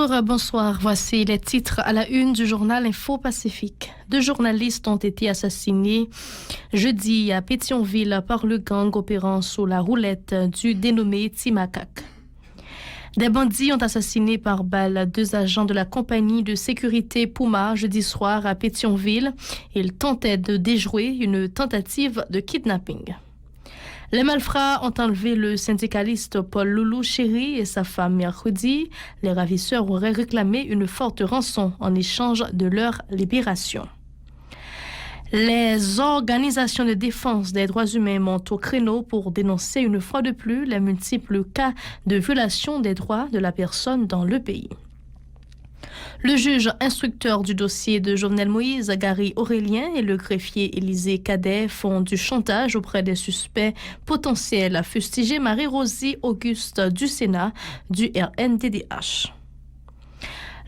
Bonjour, bonsoir. Voici les titres à la une du journal Info Pacifique. 2 journalistes ont été assassinés jeudi à Pétionville par le gang opérant sous la roulette du dénommé Timakak. Des bandits ont assassiné par balle 2 agents de la compagnie de sécurité Puma jeudi soir à Pétionville. Ils tentaient de déjouer une tentative de kidnapping. Les malfrats ont enlevé le syndicaliste Paul Loulou Chéri et sa femme mercredi. Les ravisseurs auraient réclamé une forte rançon en échange de leur libération. Les organisations de défense des droits humains montent au créneau pour dénoncer une fois de plus les multiples cas de violation des droits de la personne dans le pays. Le juge instructeur du dossier de Jovenel Moïse, Gary Aurélien, et le greffier Élisée Cadet font du chantage auprès des suspects potentiels à fustiger Marie-Rosie Auguste du Sénat du RNDDH.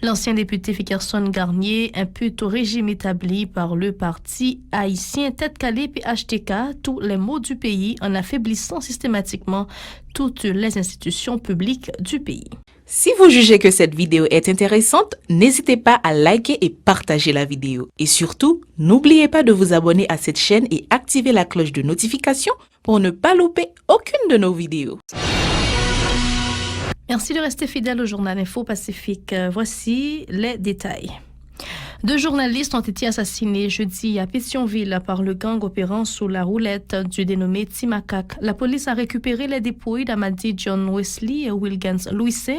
L'ancien député Fickerson Garnier impute au régime établi par le parti haïtien Tête Calée PHTK tous les maux du pays en affaiblissant systématiquement toutes les institutions publiques du pays. Si vous jugez que cette vidéo est intéressante, n'hésitez pas à liker et partager la vidéo. Et surtout, n'oubliez pas de vous abonner à cette chaîne et activer la cloche de notification pour ne pas louper aucune de nos vidéos. Merci de rester fidèle au journal Info Pacifique. Voici les détails. 2 journalistes ont été assassinés jeudi à Pétionville par le gang opérant sous la roulette du dénommé Timakak. La police a récupéré les dépouilles d'Amadi John Wesley et Wilgens Louise,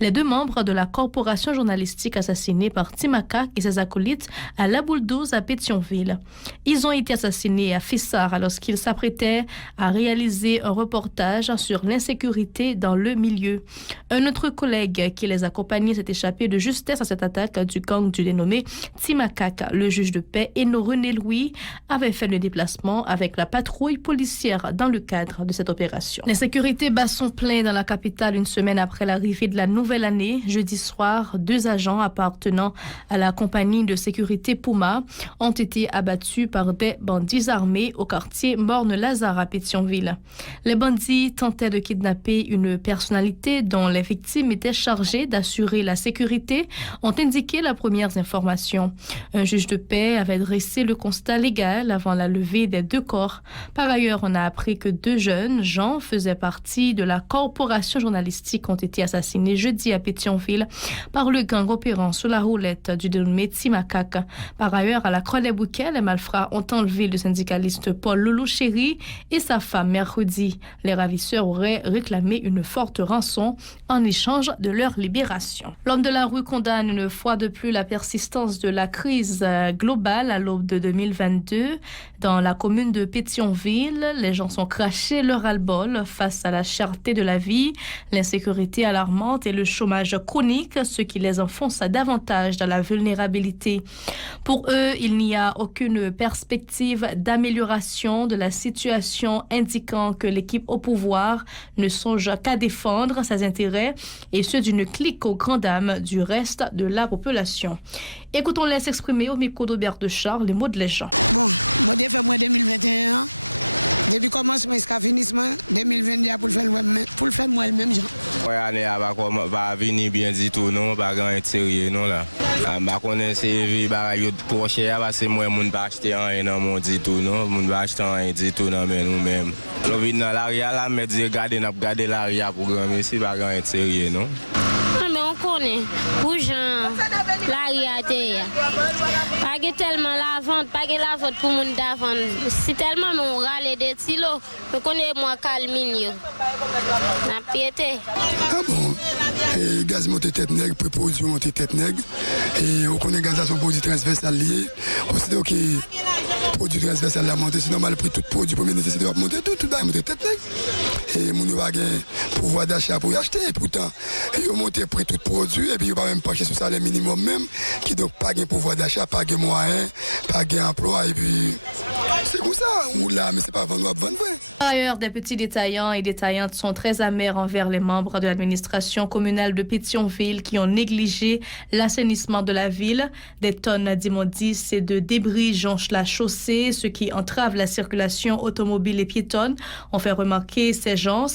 les 2 membres de la corporation journalistique assassinés par Timakak et ses acolytes à La Boule 12 à Pétionville. Ils ont été assassinés à Fissar lorsqu'ils s'apprêtaient à réaliser un reportage sur l'insécurité dans le milieu. Un autre collègue qui les accompagnait s'est échappé de justesse à cette attaque du gang du dénommé Timakak. Le juge de paix Eno René Louis avait fait le déplacement avec la patrouille policière dans le cadre de cette opération. L'insécurité bat son plein dans la capitale une semaine après l'arrivée de la nouvelle année. Jeudi soir, 2 agents appartenant à la compagnie de sécurité Puma ont été abattus par des bandits armés au quartier Morne-Lazare à Pétionville. Les bandits tentaient de kidnapper une personnalité dont les victimes étaient chargées d'assurer la sécurité, ont indiqué les premières informations. Un juge de paix avait dressé le constat légal avant la levée des 2 corps. Par ailleurs, on a appris que 2 jeunes gens faisaient partie de la corporation journalistique ont été assassinés jeudi à Pétionville par le gang opérant sous la roulette du dénommé Timakak. Par ailleurs, à la Croix-des-Bouquets, les malfrats ont enlevé le syndicaliste Paul Loulou Chéri et sa femme mercredi. Les ravisseurs auraient réclamé une forte rançon en échange de leur libération. L'homme de la rue condamne une fois de plus la persistance de la crise globale à l'aube de 2022. Dans la commune de Pétionville, les gens sont crachés leur ras-le-bol face à la cherté de la vie, l'insécurité alarmante et le chômage chronique, ce qui les enfonce davantage dans la vulnérabilité. Pour eux, il n'y a aucune perspective d'amélioration de la situation, indiquant que l'équipe au pouvoir ne songe qu'à défendre ses intérêts et ceux d'une clique aux grandes dames du reste de la population. Écoutons-les s'exprimer au micro d'Aubert de Charles, les mots de les gens. Bon, moi, j'ai fait moi 2021. Depuis commencement jusqu'à finissement, 2022 pour le faire moi-même. Ouais, année va venir bien du tout, non, pas grand intérêt, non là. Bah connaissez vie bagaille pour cher parce que moi mon pas acheter rien dans mon dit tout, non, mon pas acheter rien dit tout dans nous même. Le vide dans l'arrière là, mais dire garder l'arrière pour grand merci pas grand intérêt, non. Mais on connaît, pour gens, la réalité. Pas tellement la vente, pas la vente pour moun d'avant. C'est tellement mon râle de tilo, je connais moi calmine. La piété. Ah bon, et gaz monté tête nègre, préposition monté tête nègre. Et on connaît gaz à son produit transversal lié. On sait que produit transversal la montée, c'est normal, le prix tout produit première nécessité de monter, tout va monter tête nègre. Et mon n'a pas pouvoir d'achat pour y acheter. Et pourtant, ils ont monté prix tout produit et puis ils ne vont même pas chercher sur salaire minimum même, qui donc pas de pouvoir d'achat, pas de moyens, pas d'emploi. Et puis, c'est comme ça, on l'a, mais c'est pas vendre, vendre vrai. Par ailleurs, des petits détaillants et détaillantes sont très amers envers les membres de l'administration communale de Pétionville qui ont négligé l'assainissement de la ville. Des tonnes d'immondices et de débris jonchent la chaussée, ce qui entrave la circulation automobile et piétonne, ont fait remarquer ces gens.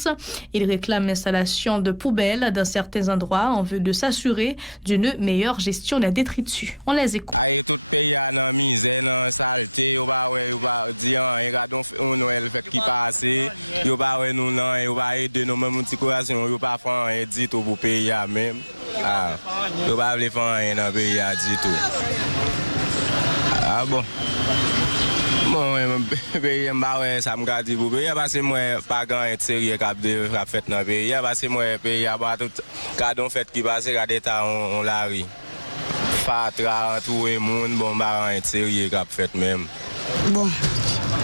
Ils réclament l'installation de poubelles dans certains endroits en vue de s'assurer d'une meilleure gestion des détritus. On les écoute. Aïe, tout pays a dans misère, dans saleté, on va dire, regardons on Noël fait qui passe. Yo pas nous non yo pas aider nous même petit coration yo pas faire un dit tout pour pays même yo pas les faire un dans pays dit tout bon pays m'ba ça me garde pour pays parce que moi pas grand intérêt cap fait dans pays parce que moi pays a tout gardons fait qui passe regarder ta on la rue fatra tout le monde bon pas intérêt cap fait même bon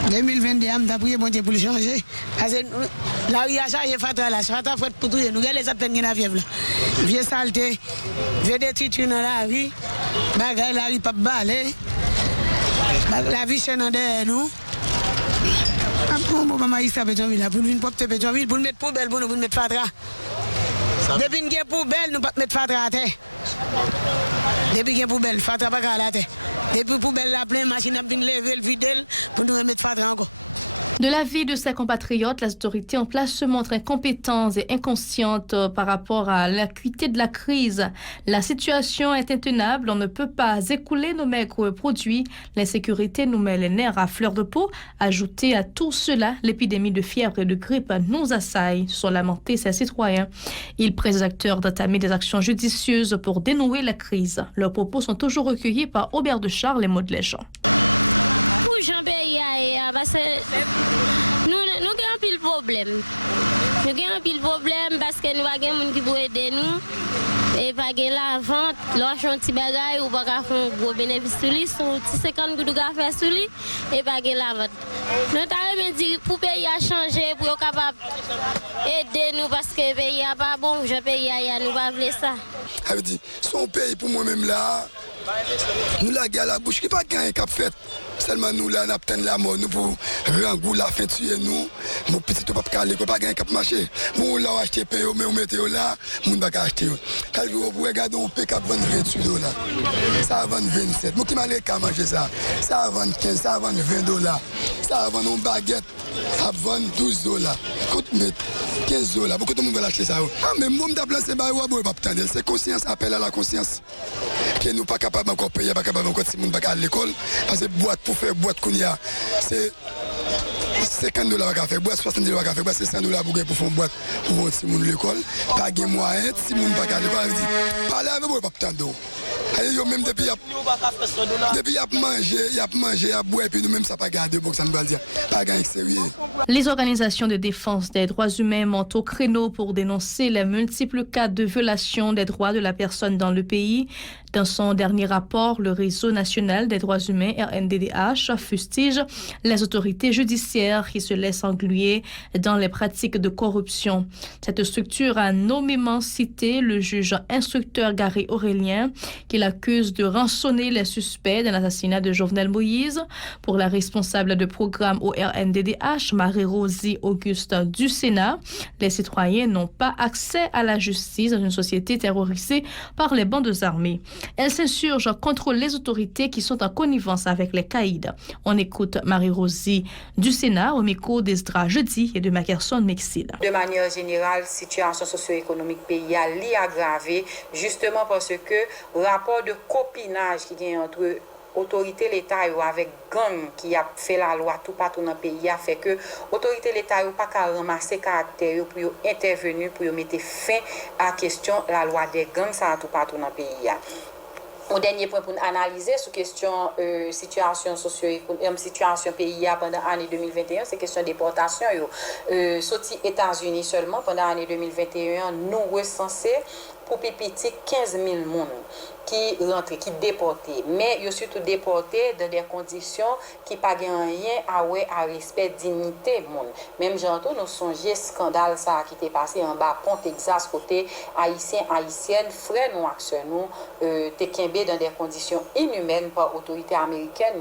2022, je suis prié bon Dieu pour le changer. Parce que la rue a changé, Fatra là, Fatra fait pour tout. Nous avons les appels qui sont vieux là. Vieux saleté, vieux détritus dans la rue, bagay la rue pas balé. La vie c'est derrière nous. Après, maman, il s'appelle Pétionville là, pour nous porter Pétionville, pour nous mettre poubelle, pour nous mettre Fatra. Depuis nous avons poubelle, nous ne pouvons pas mettre Fatra à terre. Depuis qu'il y a poubelle, Fatra pas à la terre. Depuis poubelle, la pleine machine a bien levé, le vide pour nous remettre Fatra encore. De l'avis de ses compatriotes, les autorités en place se montrent incompétentes et inconscientes par rapport à l'acuité de la crise. La situation est intenable, on ne peut pas écouler nos maigres produits. L'insécurité nous met les nerfs à fleur de peau. Ajouté à tout cela, l'épidémie de fièvre et de grippe nous assaille, sont lamentés ces citoyens. Ils prient aux acteurs d'entamer des actions judicieuses pour dénouer la crise. Leurs propos sont toujours recueillis par Aubert de Charles et Maud Léjean. Jean-Pierre, parce que nous avons un pile problème. Nous avons un pile problème parce que nous avons des gens qui peuvent aider nous. Et pas la vente, l'offre un petit bagage ou pas faire un gros bénéfice sur lui, son petit 50 gouttes de café sur lui, et pas la vente. Nous avons dit pour le pays a changé, pour être capable d'aider nous parce que le pays n'est pas bon, je pays nous pas voulu ça. Ça veut dire, son pays pour moi-même là, nous la gueule à la bouche qui pas gagné cap fait. Seulement nous là, on a la mort, nous pour rendre la fin tuer nous. Mon petit tout pas calé, pas gagné cap marché. Mon là acheter payo, mais on mette là, mon pas acheter. Quand vous regardez on paye cap 28 $. Ça vend 27. Moi qui m'a les qu'à manger ça. Ça vend 15, ça vend 20 $. Ça vend une baguette, ça vend 12 $. Écoute mettre 15 $. Beaucoup de monde veut acheter ça. Ah mais moi m'ta placer ba wa boy pas attendre. C'est conscience, appel à la conscience. Que nous pas capable encore payer, pas capable encore si monde pas à l'école parce que boîte pour faire boîte qu'on y a, c'est 50 $ à faire, boîte 70 $ à faire, c'est 100 $ pour faire une boîte pour si moun l'école, pas de moyen, si moun pas à l'école, parler avec moi pas tant. Yo même depuis y a mangé, y a boire et puis nous même ça pas garder pour que ça me va dire pas gagner sérieux. Les organisations de défense des droits humains montent au créneau pour dénoncer les multiples cas de violation des droits de la personne dans le pays. Dans son dernier rapport, le Réseau national des droits humains, RNDDH, fustige les autorités judiciaires qui se laissent engluer dans les pratiques de corruption. Cette structure a nommément cité le juge instructeur Gary Aurélien, qui l'accuse de rançonner les suspects de l'assassinat de Jovenel Moïse. Pour la responsable de programme au RNDDH, Marie-Rosie Auguste du Sénat, les citoyens n'ont pas accès à la justice dans une société terrorisée par les bandes armées. Elle s'insurge contre les autorités qui sont en connivence avec les caïds. On écoute Marie-Rosie du Sénat au micro d'Esdra Jeudi et de Mackerson Mexil. De manière générale, situation socio-économique pays a aggravé justement parce que rapport de copinage qui est entre autorité l'État avec gang qui a fait la loi tout partout dans le pays a fait que autorité l'État n'a pas qu'à ramasser caractère pour intervenir pour mettre fin à la question la loi des gangs ça tout partout dans le pays. Au dernier point pour analyser sur question situation socio-économique situation pays pendant l'année 2021 c'est question déportation sorti États-Unis seulement pendant l'année 2021 nous recensé pour pipiti 15 000 personnes qui rentrent, qui déportés. Mais ils sont surtout déportés dans des conditions qui n'ont pas rien à respect dignité. Même j'entends nous songer scandale ça qui était passé en bas pont Texas côté haïtien haïtienne frère nous action nous t'es dans des conditions inhumaines par autorité américaine.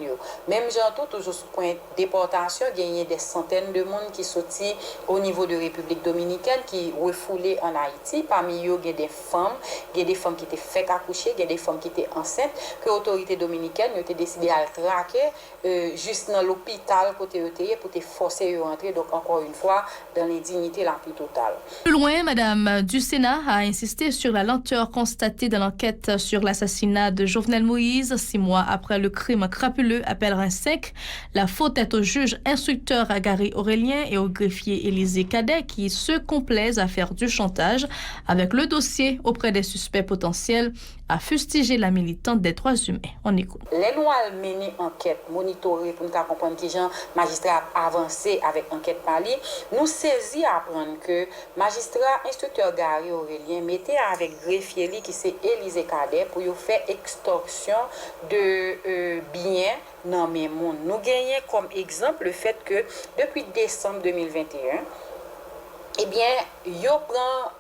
Même j'entends toujours ce point déportation gagner des centaines de monde qui sorti au niveau de République dominicaine qui refoulé en Haïti. Parmi eux il y a des femmes qui étaient fait accoucher, il y a des femmes qui étaient enceintes que l'autorité dominicaine a décidé à traquer juste dans l'hôpital côté pour te forcer à rentrer, donc encore une fois dans l'indignité la plus totale. Plus loin, Madame du Sénat a insisté sur la lenteur constatée dans l'enquête sur l'assassinat de Jovenel Moïse 6 mois après le crime crapuleux à Pellerin 5. La faute est au juge instructeur Gary Aurélien et au greffier Élisée Cadet qui se complaisent à faire du chantage avec le dossier auprès des suspects potentiels, à fustiger la militante des droits humains. On écoute. Les lois menées enquête, monitorer pour nous comprendre qui gens magistrats avancé avec enquête parli, nous saisit à apprendre que magistrat instructeur Gary Aurélien mettait avec greffier qui c'est Élisée Cadet pour faire extorsion de biens dans mes mondes. Nous gagnons comme exemple le fait que depuis décembre 2021, eh bien, yo prend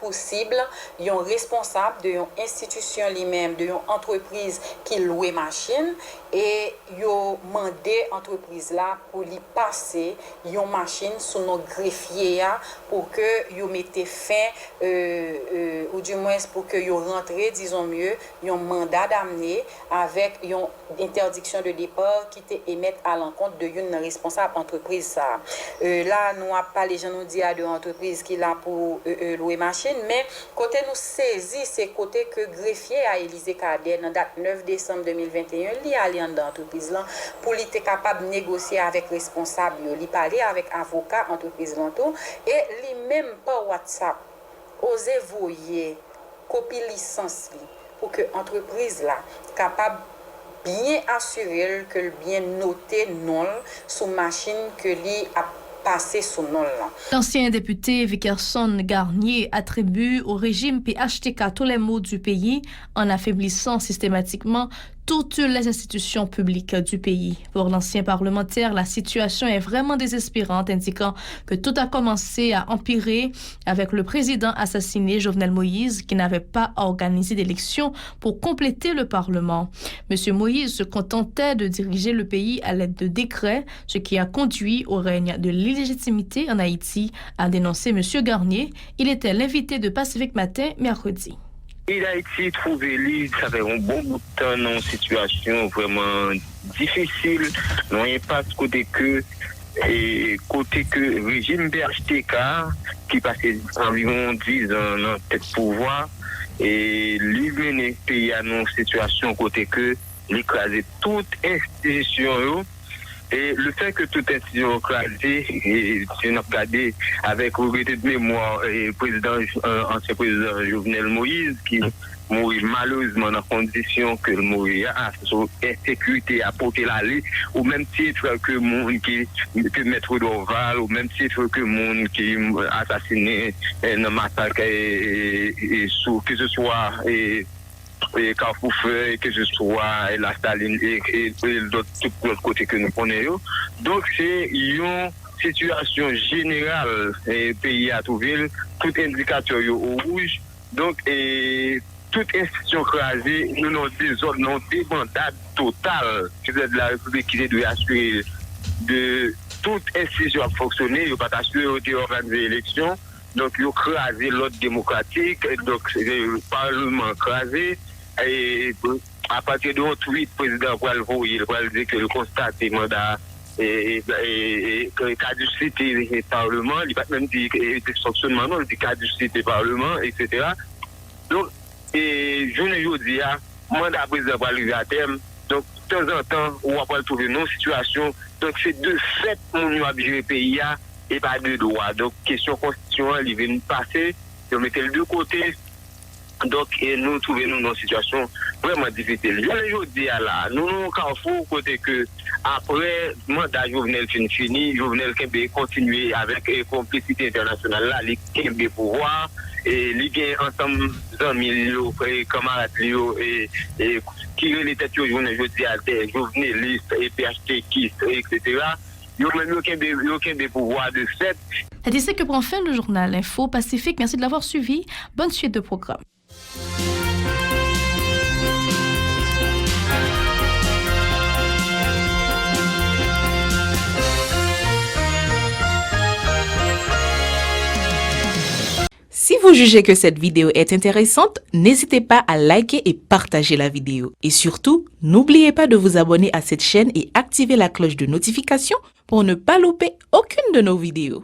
possible, yon responsable de yon institution lui-même, de yon entreprise qui loue machine et yo mandé entreprise là pour lui passer yon machine sous nos greffiers pour que yo mette fin ou du moins pour que yo rentre, disons mieux, yon mandat d'amener avec yon interdiction de départ qui te émettre à l'encontre de yon responsable entreprise ça. Là, nous a pas les gens nous dit à de entreprise qui là pour louer machine, mais côté nous saisi c'est côté que greffier à Élisée Cadet dans date 9 décembre 2021 li allé dans entreprise là pour li être capable de négocier avec responsable, li parler avec avocat entreprise là et li même par WhatsApp oser voyer copie licence li pour que entreprise là capable bien assurer que le bien noté non sous machine que li a passé sous nom là. L'ancien député Vickerson Garnier attribue au régime PHTK tous les maux du pays en affaiblissant systématiquement toutes les institutions publiques du pays. Pour l'ancien parlementaire, la situation est vraiment désespérante, indiquant que tout a commencé à empirer avec le président assassiné Jovenel Moïse qui n'avait pas organisé d'élection pour compléter le Parlement. Monsieur Moïse se contentait de diriger le pays à l'aide de décrets, ce qui a conduit au règne de l'illégitimité en Haïti, a dénoncé Monsieur Garnier. Il était l'invité de Pacifique Matin mercredi. Il a été trouvé, ça fait un bon bout de temps dans une situation vraiment difficile, non impact côté que régime BHTK qui passait environ 10 ans dans tête pouvoir et lui mener pays à une situation côté que l'écraser toute institution. Et le fait que toute institution écrasée, et si on a regardé avec regretté de mémoire et ancien président Jovenel Moïse qui mourit malheureusement dans condition que le mourir à insécurité à porter la lait, au même titre que monde qui Maître Dorval, au même titre que monde qui assassiné dans massacre et que ce soit Carrefour Feu, que ce soit la Staline et tout l'autre côté que nous connaissons. Donc c'est une situation générale pays à Touville, tout indicateur au rouge. Donc toute institution crasée, nous avons des ordres, nous des mandats totales de la République qui doit assurer de toute institution à fonctionner, il n'y a pas assuré d'organiser l'élection. Donc il a crasé l'ordre démocratique, donc le Parlement crasé. Et à partir de 8 président il va dire que le constat est mandat et caducité du Parlement, il va même dire fonctionnement, non, il dit caducité du Parlement, etc. Donc, je ne dis pas, mandat président va arriver à terme, donc de temps en temps, on va pas trouver nos situations, donc c'est de fait qu'on a obligé le pays et pas de droit. Donc, question constitutionnelle, il vient de passer, on mettait le deux côtés. Donc, et nous trouvons dans une situation vraiment difficile. Je dis là, nous nous carrefour côté que après mandat Jovenel fini, Jovenel Kembe continuer avec complicité internationale là, les Kembe pouvoir et les gains ensemble d'amis, camarades et qui les têtes Jovenel, je dis à des journalistes et PHT etc. Ils ont même aucun pouvoir de fait. C'est ici que prend fin le journal Info Pacifique. Merci de l'avoir suivi. Bonne suite de programme. Si vous jugez que cette vidéo est intéressante, n'hésitez pas à liker et partager la vidéo. Et surtout, n'oubliez pas de vous abonner à cette chaîne et activer la cloche de notification pour ne pas louper aucune de nos vidéos.